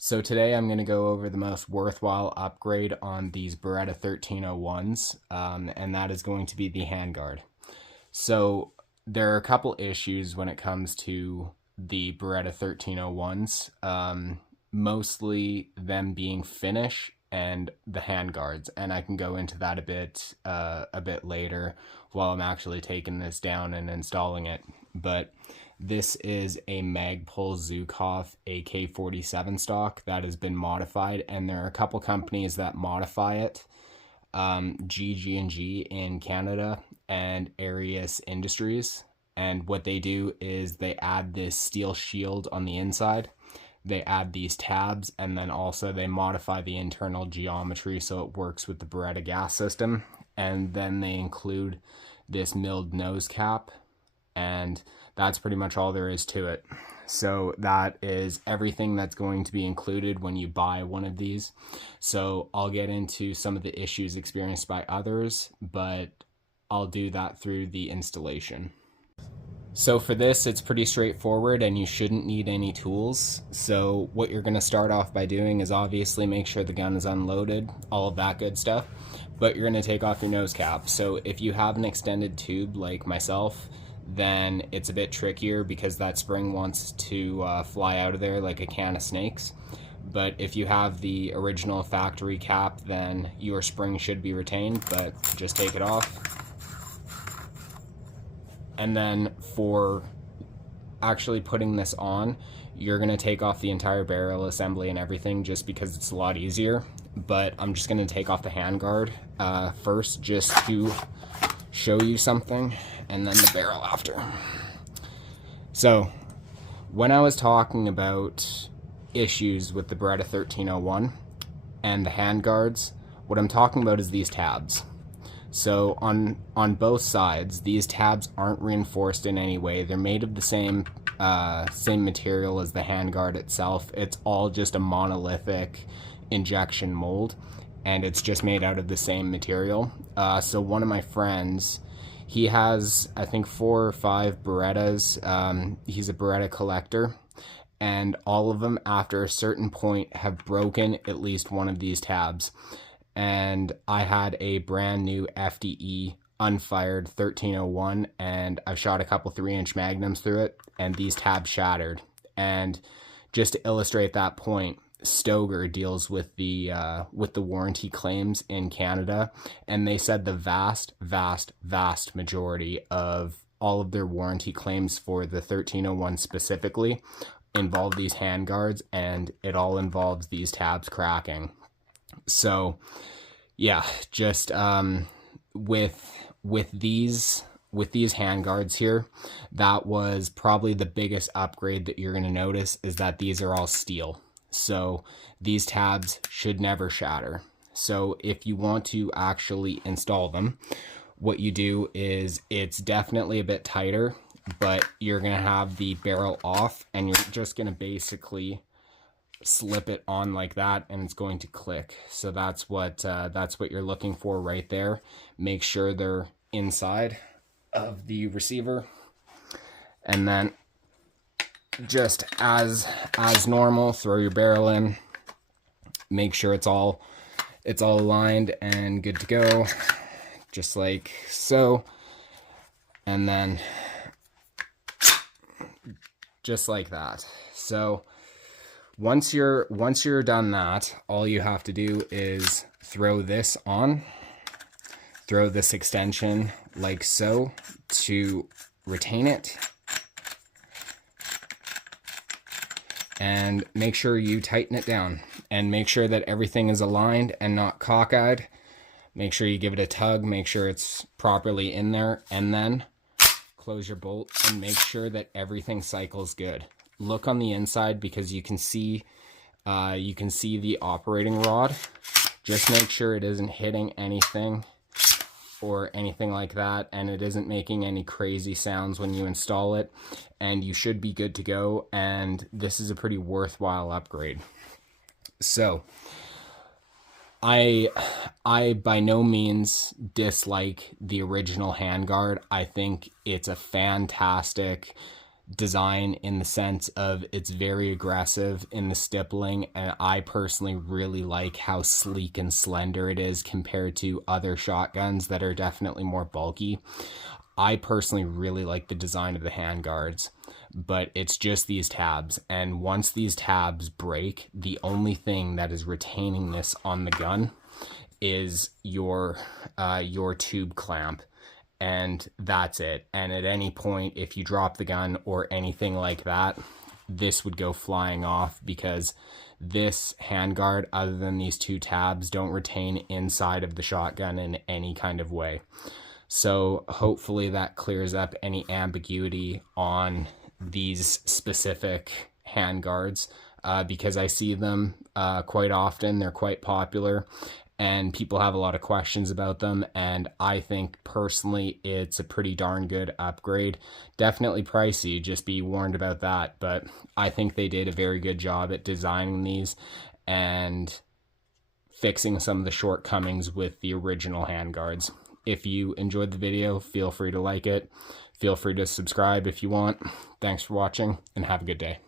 So today I'm going to go over the most worthwhile upgrade on these Beretta 1301s, and that is going to be the handguard. So there are a couple issues when it comes to the Beretta 1301s, mostly them being finish and the handguards, and I can go into that a bit later while I'm actually taking this down and installing it. But this is a magpul zhukov ak47 stock that has been modified, and there are a couple companies that modify it. GG&G in Canada and Arius Industries, and what they do is they add this steel shield on the inside, they add these tabs, and then also they modify the internal geometry so it works with the Beretta gas system, and then they include this milled nose cap, and that's pretty much all there is to it. So that is everything that's going to be included when you buy one of these. So I'll get into some of the issues experienced by others, but I'll do that through the installation. So for this, it's pretty straightforward and you shouldn't need any tools. So what you're going to start off by doing is obviously make sure the gun is unloaded, all of that good stuff, but you're going to take off your nose cap. So if you have an extended tube like myself, then it's a bit trickier because that spring wants to fly out of there like a can of snakes. But if you have the original factory cap, then your spring should be retained, but just take it off. And then for actually putting this on, you're going to take off the entire barrel assembly and everything just because it's a lot easier. But I'm just going to take off the handguard first just to show you something, and then the barrel after. So when I was talking about issues with the Beretta 1301 and the handguards, what I'm talking about is these tabs. So on both sides, these tabs aren't reinforced in any way. They're made of the same material as the handguard itself. It's all just a monolithic injection mold, and it's just made out of the same material. So one of my friends, he has, I think, 4 or 5 Berettas. He's a Beretta collector, and all of them, after a certain point, have broken at least one of these tabs. And I had a brand new FDE unfired 1301, and I've shot a couple 3-inch magnums through it, and these tabs shattered. And just to illustrate that point, Stoger deals with the warranty claims in Canada, and they said the vast majority of all of their warranty claims for the 1301 specifically involve these handguards, and it all involves these tabs cracking. So yeah, just with these handguards here, that was probably the biggest upgrade that you're going to notice, is that these are all steel. So these tabs should never shatter. So if you want to actually install them, what you do is, it's definitely a bit tighter, but you're going to have the barrel off, and you're just going to basically slip it on like that, and it's going to click. So that's what you're looking for right there. Make sure they're inside of the receiver, and then just as normal, throw your barrel in, make sure it's all aligned and good to go, just like so, and then just like that. So once you're done that, all you have to do is throw this on, throw this extension like so to retain it, and make sure you tighten it down, and make sure that everything is aligned and not cockeyed. Make sure you give it a tug, make sure it's properly in there, and then close your bolt and make sure that everything cycles good. Look on the inside, because you can see the operating rod. Just make sure it isn't hitting anything or anything like that, and it isn't making any crazy sounds when you install it, and you should be good to go. And this is a pretty worthwhile upgrade. So I by no means dislike the original handguard. I think it's a fantastic design in the sense of it's very aggressive in the stippling, and I personally really like how sleek and slender it is compared to other shotguns that are definitely more bulky. I personally really like the design of the handguards, but it's just these tabs, and once these tabs break, the only thing that is retaining this on the gun is your tube clamp, and that's it. And at any point, if you drop the gun or anything like that, this would go flying off, because this handguard, other than these two tabs, don't retain inside of the shotgun in any kind of way. So hopefully that clears up any ambiguity on these specific handguards, because I see them quite often. They're quite popular, and people have a lot of questions about them, and I think personally it's a pretty darn good upgrade. Definitely pricey, just be warned about that, but I think they did a very good job at designing these and fixing some of the shortcomings with the original handguards. If you enjoyed the video, feel free to like it. Feel free to subscribe if you want. Thanks for watching, and have a good day.